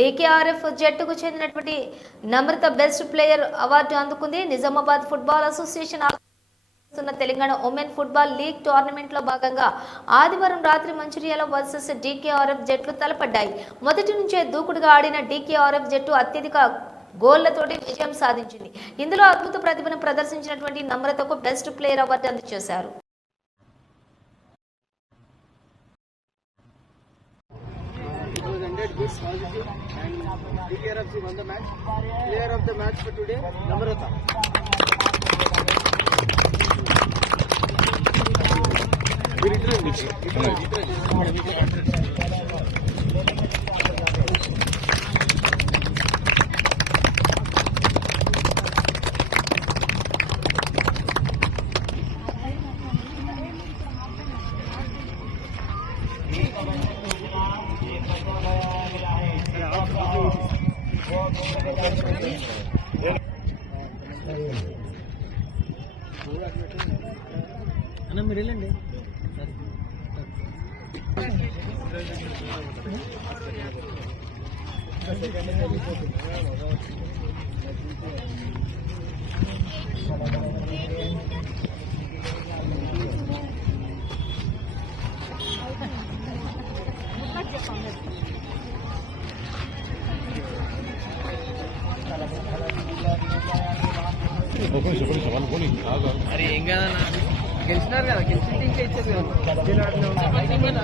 డీకేఆర్ఎఫ్ జట్టుకు చెందినటువంటి నమ్రత best player award అందుకుంది. Nizamabad football association Telangana women football league టోర్నమెంట్లో భాగంగా ఆదివారం రాత్రి మంచిర్యాల వర్సెస్ డీకేఆర్ఎఫ్ జట్లు తలపడ్డాయి. మొదటి నుంచే దూకుడుగా ఆడిన డీకేఆర్ఎఫ్ జట్టు అత్యధిక గోళ్ళతోటి విజయం సాధించింది. ఇందులో అద్భుత ప్రతిభను ప్రదర్శించినటువంటి నమ్రతకు బెస్ట్ ప్లేయర్ అవార్డు అందజేశారు. this positive and Player of the won the match. Player of the match for today, Namrata. We return, return, return. అన్న మీరు వెళ్ళండి చెప్పండి అరే ఏం కదన్నా గెలిచినారు కదా గెలిచింది ఇంకా ఇచ్చేది కదా